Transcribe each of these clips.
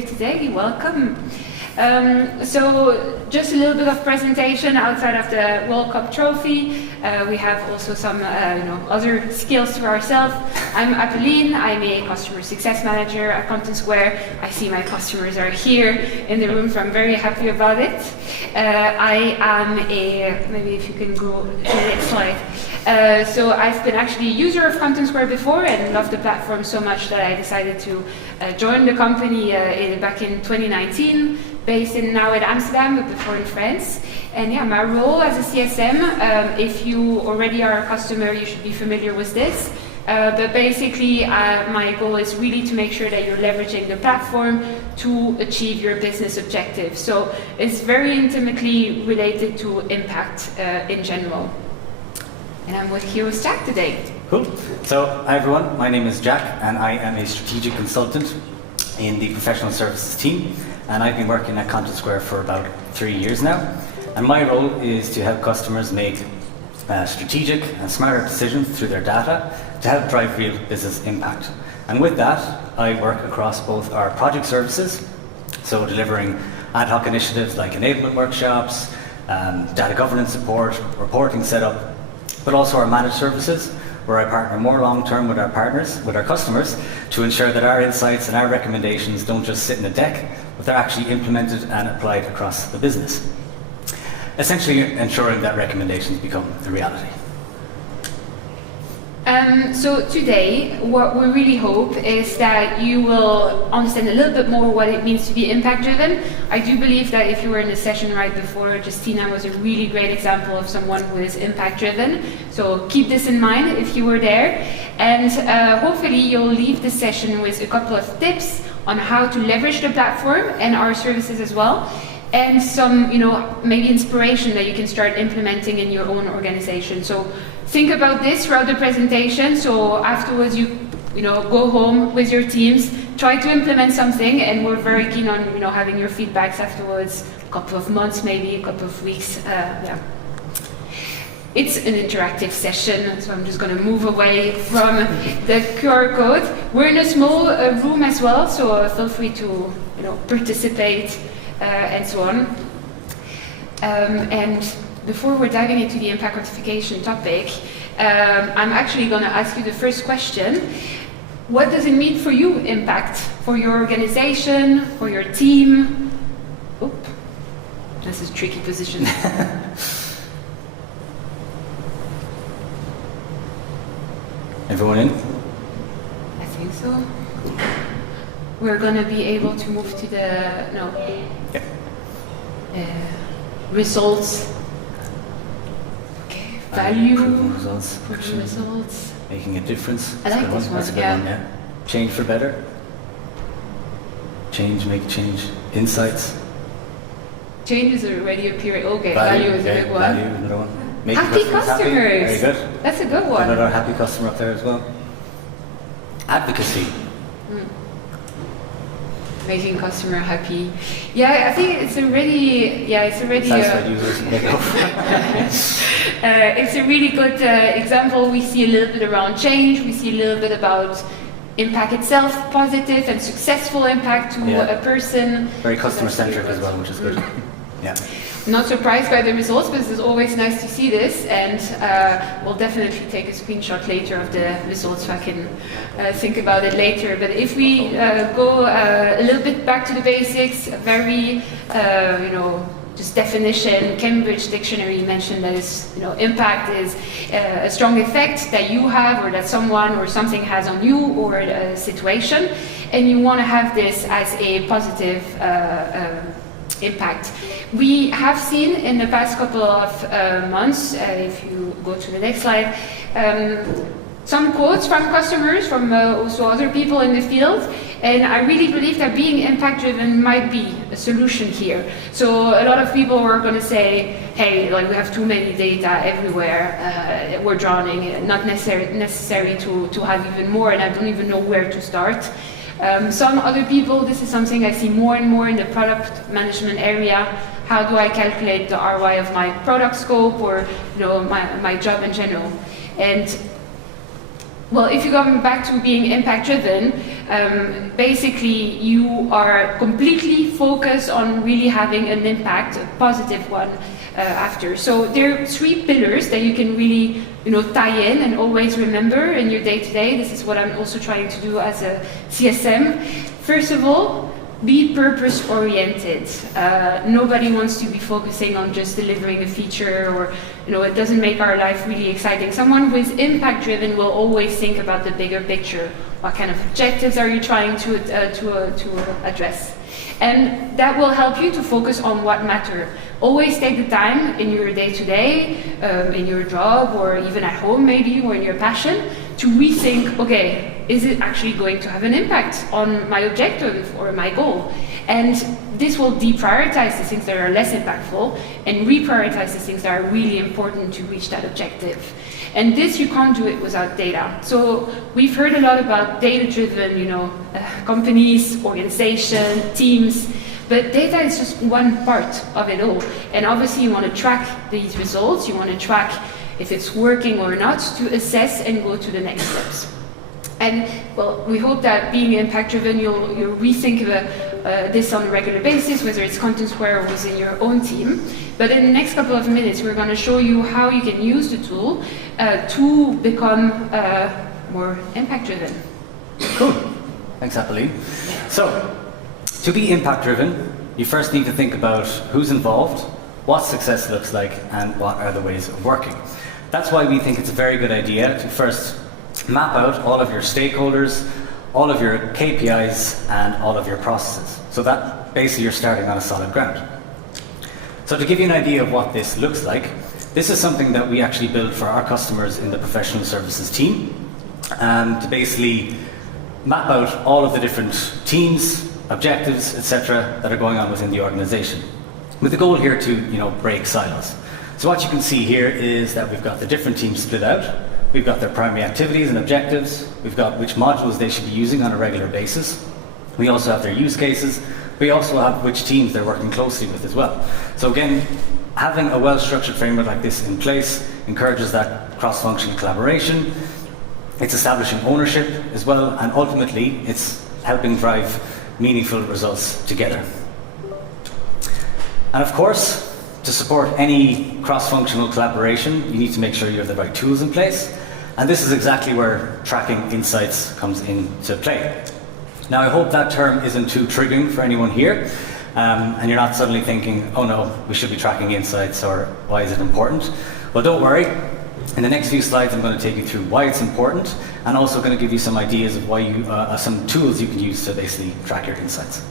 Today, welcome. So just a little bit of presentation outside of the World Cup trophy. We have also some other skills to ourselves. I'm Apolline, I'm a customer success manager at Contentsquare. I see my customers are here in the room, so I'm very happy about it. I am maybe if you can go to the next slide. So I've been actually a user of Contentsquare before and loved the platform so much that I decided to join the company back in 2019, based now in Amsterdam, but before in France. And yeah, my role as a CSM, if you already are a customer, you should be familiar with this. But basically, my goal is really to make sure that you're leveraging the platform to achieve your business objectives. So it's very intimately related to impact in general. And I'm here with Jack today. Cool. So, hi everyone, my name is Jack and I am a strategic consultant in the professional services team, and I've been working at Contentsquare for about 3 years now. And my role is to help customers make strategic and smarter decisions through their data to help drive real business impact. And with that, I work across both our project services, so delivering ad hoc initiatives like enablement workshops, data governance support, reporting setup, but also our managed services, where I partner more long-term with our partners, with our customers, to ensure that our insights and our recommendations don't just sit in a deck, but they're actually implemented and applied across the business. Essentially ensuring that recommendations become a reality. So today, what we really hope is that you will understand a little bit more what it means to be impact-driven. I do believe that if you were in the session right before, Justina was a really great example of someone who is impact-driven. So keep this in mind if you were there. And hopefully you'll leave the session with a couple of tips on how to leverage the platform and our services as well. And some, maybe inspiration that you can start implementing in your own organization. So think about this throughout the presentation. So afterwards, you go home with your teams, try to implement something, and we're very keen on having your feedbacks afterwards. A couple of months, maybe a couple of weeks. Yeah. It's an interactive session, so I'm just going to move away from the QR code. We're in a small room as well, so feel free to participate. And so on. And before we're diving into the impact quantification topic, I'm actually going to ask you the first question. What does it mean for you, impact? For your organization, for your team? Oop, this is a tricky position. Everyone in? I think so. We're going to be able to move to the results. Okay, value. Results. Making a difference. I like this one. That's a good one, yeah. Change for better. Change, make change. Insights. Change is already appearing. Okay, value is a good one. Value, another one. Make happy customers. Happy. Very good. That's a good one. Another happy customer up there as well. Advocacy. Making customer happy. Yeah, I think it's already. It's a really good example. We see a little bit around change. We see a little bit about impact itself, positive and successful impact to a person. Very customer centric as well, which is good. Yeah. Not surprised by the results, but it's always nice to see this, and we'll definitely take a screenshot later of the results so I can think about it later. But if we go a little bit back to the basics, very, just definition, Cambridge Dictionary mentioned that is, impact is a strong effect that you have or that someone or something has on you or a situation, and you want to have this as a positive impact. We have seen in the past couple of months, if you go to the next slide, some quotes from customers, from also other people in the field, and I really believe that being impact-driven might be a solution here. So a lot of people were going to say, hey, we have too many data everywhere, we're drowning, not necessary to have even more, and I don't even know where to start. Some other people, this is something I see more and more in the product management area. How do I calculate the ROI of my product scope or my job in general? And Well, if you come back to being impact-driven, basically you are completely focused on really having an impact, a positive one, after. So there are 3 pillars that you can really, tie in and always remember in your day-to-day. This is what I'm also trying to do as a CSM. First of all, be purpose-oriented. Nobody wants to be focusing on just delivering a feature, or it doesn't make our life really exciting. Someone who is impact-driven will always think about the bigger picture. What kind of objectives are you trying to address? And that will help you to focus on what matters. Always take the time in your day-to-day, in your job, or even at home maybe, or in your passion, to rethink, okay, is it actually going to have an impact on my objective or my goal? And this will deprioritize the things that are less impactful and reprioritize the things that are really important to reach that objective. And this, you can't do it without data. So we've heard a lot about data-driven, companies, organization, teams, but data is just one part of it all. And obviously you want to track these results, you want to track if it's working or not, to assess and go to the next steps. And well, we hope that being impact-driven, you'll rethink this on a regular basis, whether it's Contentsquare or within your own team. But in the next couple of minutes, we're going to show you how you can use the tool to become more impact-driven. Cool. Thanks, Apolline. So, to be impact-driven, you first need to think about who's involved, what success looks like, and what are the ways of working. That's why we think it's a very good idea to first map out all of your stakeholders, all of your KPIs, and all of your processes. So that basically you're starting on a solid ground. So to give you an idea of what this looks like, this is something that we actually build for our customers in the professional services team, to basically map out all of the different teams, objectives, etc., that are going on within the organization, with the goal here to break silos. So what you can see here is that we've got the different teams split out. We've got their primary activities and objectives. We've got which modules they should be using on a regular basis. We also have their use cases. We also have which teams they're working closely with as well. So again, having a well-structured framework like this in place encourages that cross-functional collaboration. It's establishing ownership as well, and ultimately it's helping drive meaningful results together. And of course, to support any cross-functional collaboration, you need to make sure you have the right tools in place. And this is exactly where tracking insights comes into play. Now, I hope that term isn't too triggering for anyone here, and you're not suddenly thinking, oh no, we should be tracking insights, or why is it important? Well, don't worry. In the next few slides, I'm going to take you through why it's important, and also going to give you some ideas of why some tools you can use to basically track your insights.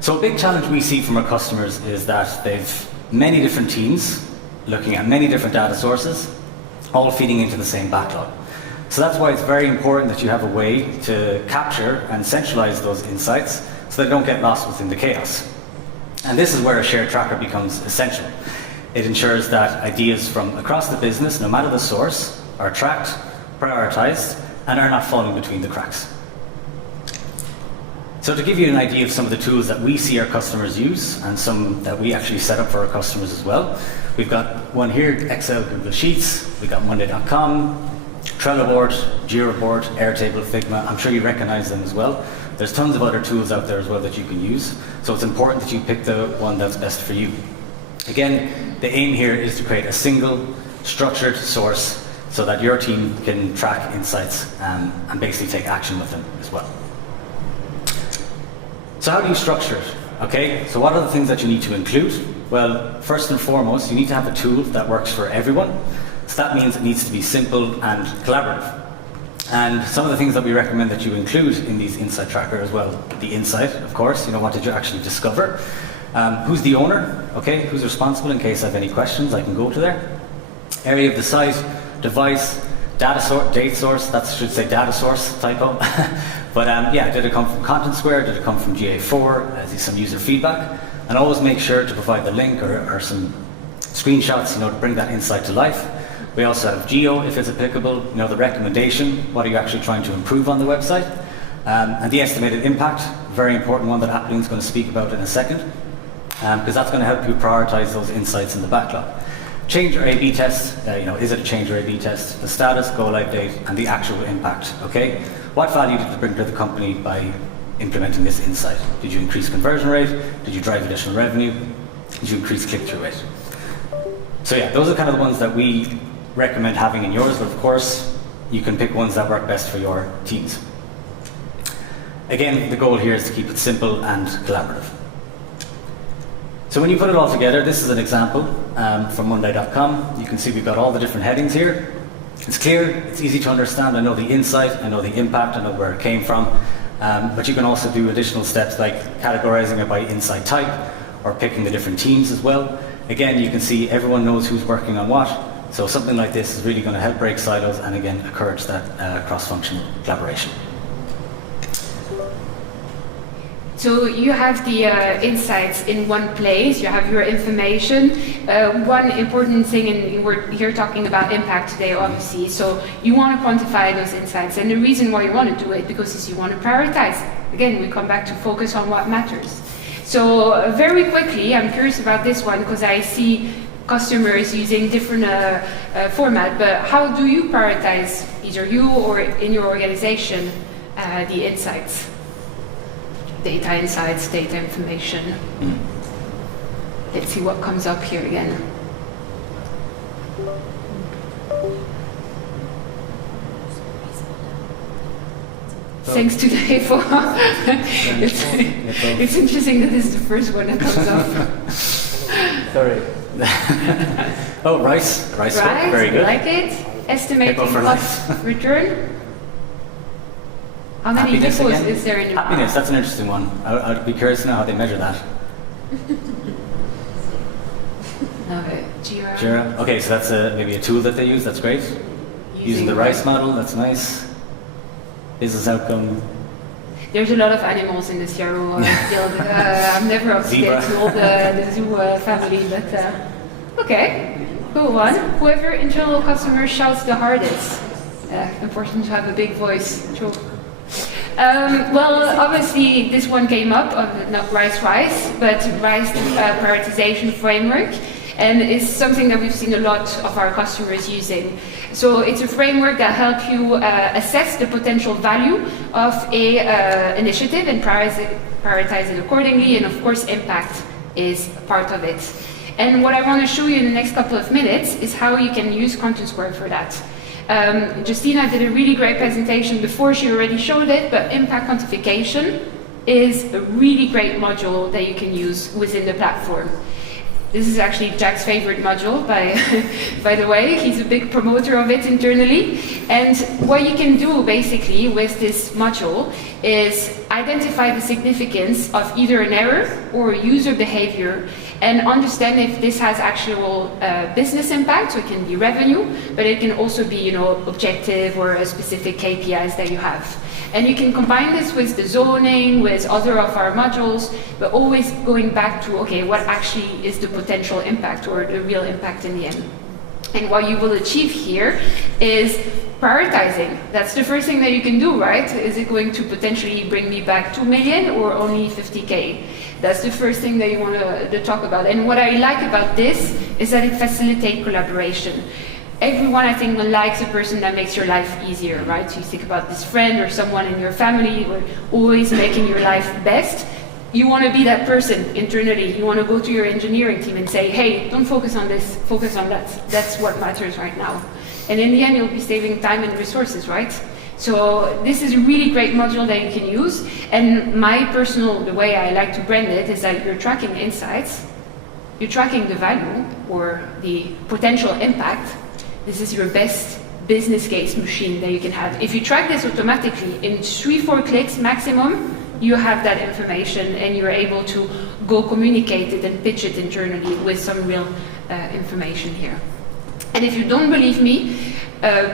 So a big challenge we see from our customers is that they've many different teams looking at many different data sources, all feeding into the same backlog. So that's why it's very important that you have a way to capture and centralize those insights so they don't get lost within the chaos. And this is where a shared tracker becomes essential. It ensures that ideas from across the business, no matter the source, are tracked, prioritized, and are not falling between the cracks. So to give you an idea of some of the tools that we see our customers use, and some that we actually set up for our customers as well, we've got one here, Excel, Google Sheets, we've got Monday.com, Trello board, Jira board, Airtable, Figma. I'm sure you recognize them as well. There's tons of other tools out there as well that you can use. So it's important that you pick the one that's best for you. Again, the aim here is to create a single, structured source so that your team can track insights and basically take action with them as well. So how do you structure it? Okay, so what are the things that you need to include? Well, first and foremost, you need to have a tool that works for everyone. So that means it needs to be simple and collaborative. And some of the things that we recommend that you include in these insight tracker as well, the insight, of course, what did you actually discover? Who's the owner? Okay, who's responsible in case I have any questions, I can go to there. Area of the site, device, date source, that should say data source, typo. But yeah, did it come from Contentsquare? Did it come from GA4? Some user feedback. And always make sure to provide the link or some screenshots, to bring that insight to life. We also have geo, if it's applicable, the recommendation, what are you actually trying to improve on the website? And the estimated impact, very important one that Appling is going to speak about in a second, because that's going to help you prioritize those insights in the backlog. Change or A/B test, is it a change or A/B test? The status, go live date, and the actual impact, okay? What value did it bring to the company by implementing this insight? Did you increase conversion rate? Did you drive additional revenue? Did you increase click-through rate? So yeah, those are kind of the ones that we recommend having in yours, but of course, you can pick ones that work best for your teams. Again, the goal here is to keep it simple and collaborative. So when you put it all together, this is an example from Monday.com. You can see we've got all the different headings here. It's clear, it's easy to understand. I know the insight, I know the impact, I know where it came from. But you can also do additional steps like categorizing it by insight type or picking the different teams as well. Again, you can see everyone knows who's working on what. So something like this is really going to help break silos and again, encourage that cross-functional collaboration. So you have the insights in one place, you have your information. One important thing, and we're here talking about impact today, obviously, so you want to quantify those insights. And the reason why you want to do it, because you want to prioritize. Again, we come back to focus on what matters. So very quickly, I'm curious about this one, because I see customers using different format, but how do you prioritize, either you or in your organization, the insights? Data insights, data information. Let's see what comes up here again. Thanks to the info. It's interesting that this is the first one that comes up. Sorry. Oh, rice, very good. I like it. Estimating cost return. How many Happiness equals again? is there in the Happiness, that's an interesting one. I'd be curious to know how they measure that. Jira. Jira. Okay, so that's maybe a tool that they use, that's great. Using the rice model, that's nice. Business outcome. There's a lot of animals in the CRO field. I'm never up to date to all the zoo family, but okay, cool one. Whoever internal customer shouts the hardest. Important to have a big voice. True. Well, obviously this one came up, not RISE, but RISE prioritization framework, and it's something that we've seen a lot of our customers using. So it's a framework that helps you assess the potential value of a initiative and prioritize it accordingly, and of course impact is part of it. And what I want to show you in the next couple of minutes is how you can use Contentsquare for that. Justina did a really great presentation before, she already showed it, but impact quantification is a really great module that you can use within the platform. This is actually Jack's favorite module, by the way. He's a big promoter of it internally. And what you can do basically with this module is identify the significance of either an error or user behavior and understand if this has actual business impact, so it can be revenue, but it can also be, objective or a specific KPIs that you have. And you can combine this with the zoning, with other of our modules, but always going back to, okay, what actually is the potential impact or the real impact in the end? And what you will achieve here is prioritizing. That's the first thing that you can do, right? Is it going to potentially bring me back 2 million or only 50K? That's the first thing that you want to talk about. And what I like about this is that it facilitates collaboration. Everyone, I think, likes a person that makes your life easier, right? So you think about this friend or someone in your family who are always making your life best. You want to be that person internally. You want to go to your engineering team and say, hey, don't focus on this, focus on that. That's what matters right now. And in the end, you'll be saving time and resources, right? So this is a really great module that you can use. And the way I like to brand it is that you're tracking insights, you're tracking the value or the potential impact. This is your best business case machine that you can have. If you track this automatically in 3-4 clicks maximum, you have that information and you're able to go communicate it and pitch it internally with some real information here. And if you don't believe me,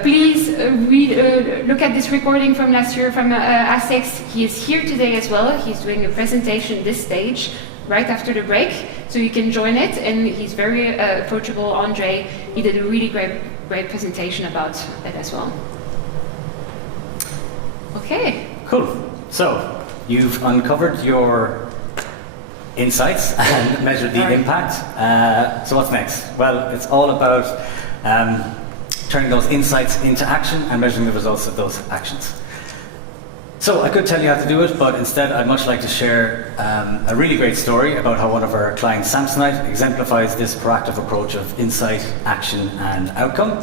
please look at this recording from last year from ASICS. He is here today as well. He's doing a presentation this stage right after the break, so you can join it. And he's very approachable, Andre. He did a really great presentation about it as well. Okay. Cool. So you've uncovered your insights and measured the impact. So what's next? Well, it's all about turning those insights into action and measuring the results of those actions. So I could tell you how to do it, but instead I'd much like to share a really great story about how one of our clients, Samsonite, exemplifies this proactive approach of insight, action and outcome.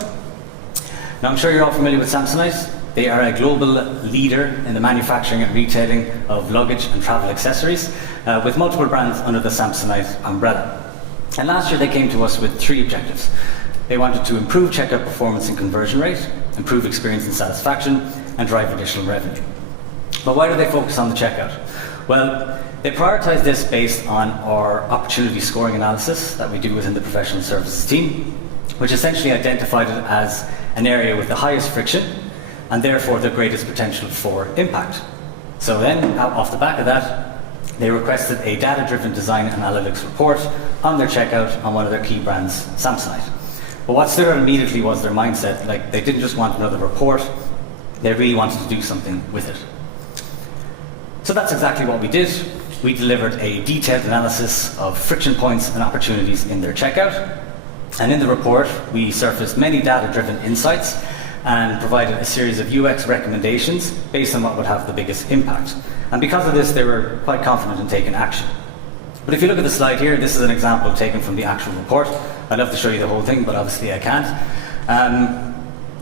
Now I'm sure you're all familiar with Samsonite. They are a global leader in the manufacturing and retailing of luggage and travel accessories, with multiple brands under the Samsonite umbrella. And last year they came to us with 3 objectives. They wanted to improve checkout performance and conversion rate, improve experience and satisfaction, and drive additional revenue. But why do they focus on the checkout? Well, they prioritize this based on our opportunity scoring analysis that we do within the professional services team, which essentially identified it as an area with the highest friction and therefore the greatest potential for impact. So then, off the back of that, they requested a data-driven design analytics report on their checkout on one of their key brands, Samsonite. But what stood out immediately was their mindset. Like, they didn't just want another report, they really wanted to do something with it. So that's exactly what we did. We delivered a detailed analysis of friction points and opportunities in their checkout. And in the report, we surfaced many data-driven insights and provided a series of UX recommendations based on what would have the biggest impact. And because of this, they were quite confident in taking action. But if you look at the slide here, this is an example taken from the actual report. I'd love to show you the whole thing, but obviously I can't.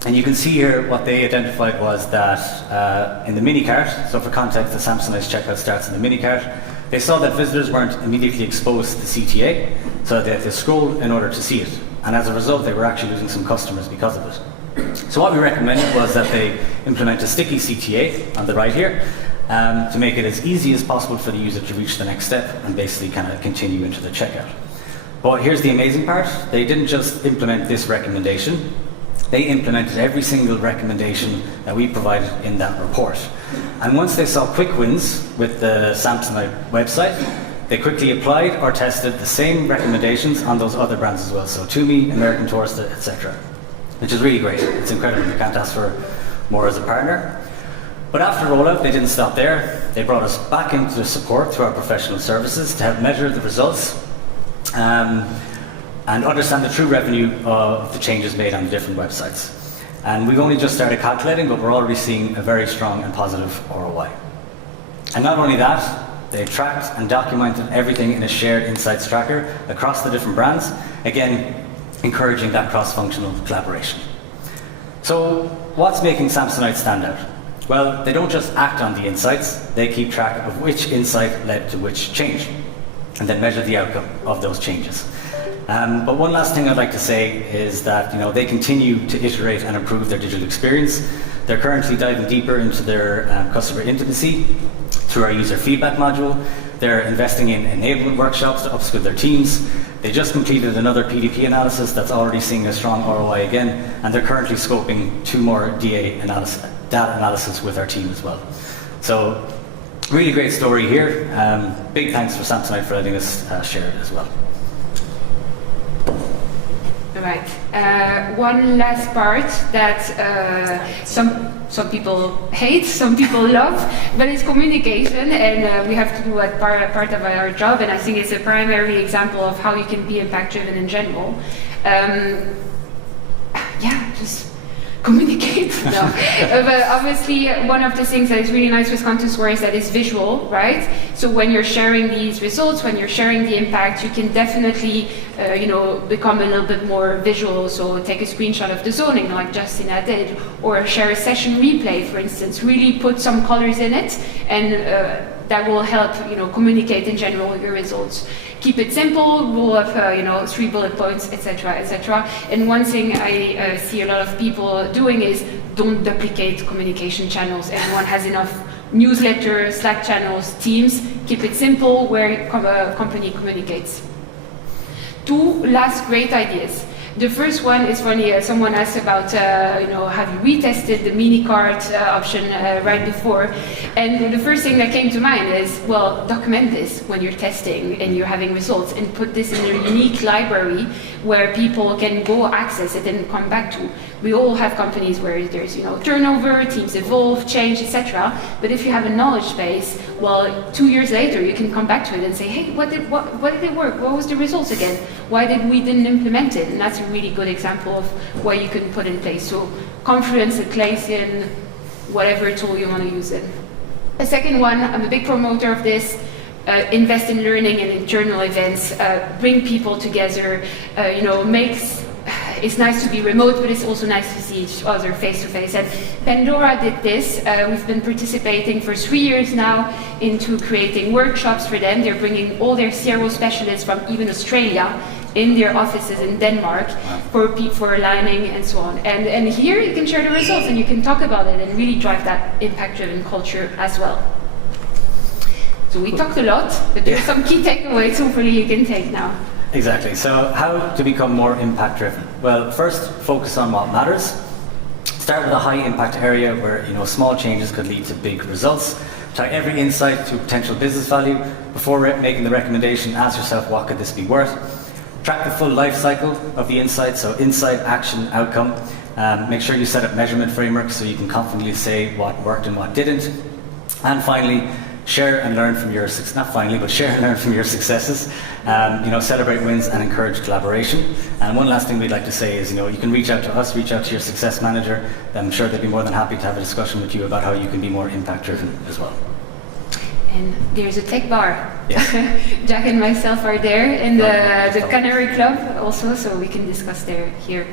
And you can see here what they identified was that in the mini cart, so for context, the Samsonite checkout starts in the mini cart, they saw that visitors weren't immediately exposed to the CTA, so they had to scroll in order to see it. And as a result, they were actually losing some customers because of it. So what we recommended was that they implement a sticky CTA on the right here to make it as easy as possible for the user to reach the next step and basically kind of continue into the checkout. But here's the amazing part. They didn't just implement this recommendation. They implemented every single recommendation that we provided in that report. And once they saw quick wins with the Samsonite website, they quickly applied or tested the same recommendations on those other brands as well. So Tumi, American Tourister, etc. Which is really great. It's incredible. You can't ask for more as a partner. But after rollout, they didn't stop there. They brought us back into the support through our professional services to help measure the results and understand the true revenue of the changes made on the different websites. And we've only just started calculating, but we're already seeing a very strong and positive ROI. And not only that, they tracked and documented everything in a shared insights tracker across the different brands, again, encouraging that cross-functional collaboration. So what's making Samsonite stand out? Well, they don't just act on the insights, they keep track of which insight led to which change, and then measure the outcome of those changes. But one last thing I'd like to say is that they continue to iterate and improve their digital experience. They're currently diving deeper into their customer intimacy through our user feedback module. They're investing in enablement workshops to upskill their teams. They just completed another PDP analysis that's already seeing a strong ROI again, and they're currently scoping 2 more data analysis with our team as well. So, really great story here. Big thanks for Samsonite for letting us share it as well. Right. One last part that some people hate, some people love, but it's communication, and we have to do it part of our job. And I think it's a primary example of how you can be impact driven in general. Just communicate. No. But obviously, one of the things that is really nice with Contentsquare is that it's visual, right? So when you're sharing these results, when you're sharing the impact, you can definitely, become a little bit more visual. So take a screenshot of the zoning, like Justina did, or share a session replay, for instance. Really put some colors in it, and that will help, communicate in general your results. Keep it simple, rule of 3 bullet points, etc., etc. And one thing I see a lot of people doing is don't duplicate communication channels. Everyone has enough newsletters, Slack channels, Teams. Keep it simple where a company communicates. 2 last great ideas. The first one is funny. Someone asked about, have you retested the mini cart option right before? And the first thing that came to mind is, well, document this when you're testing and you're having results, and put this in your unique library where people can go access it and come back to. We all have companies where there's, turnover, teams evolve, change, etc. But if you have a knowledge base, well, 2 years later you can come back to it and say, hey, what did it work? What was the results again? Why didn't implement it? And that's a really good example of what you can put in place. So Confluence, Atlassian, whatever tool you want to use it. The second one, I'm a big promoter of this. Invest in learning and internal events, bring people together, it's nice to be remote, but it's also nice to see each other face to face. And Pandora did this. We've been participating for 3 years now into creating workshops for them. They're bringing all their CRO specialists from even Australia in their offices in Denmark for aligning and so on. And here you can share the results and you can talk about it and really drive that impact-driven culture as well. So we talked a lot, but there's some key takeaways hopefully you can take now. Exactly. So how to become more impact-driven? Well, first, focus on what matters. Start with a high-impact area where small changes could lead to big results. Tie every insight to potential business value. Before making the recommendation, ask yourself, what could this be worth? Track the full life cycle of the insight, so insight, action, outcome. Make sure you set up measurement frameworks so you can confidently say what worked and what didn't. And finally, share and learn from your share and learn from your successes. Celebrate wins and encourage collaboration. And one last thing we'd like to say is, you can reach out to us, reach out to your success manager. I'm sure they'd be more than happy to have a discussion with you about how you can be more impact-driven as well. And there's a tech bar. Yes. Jack and myself are there in the Canary Club also, so we can discuss there here.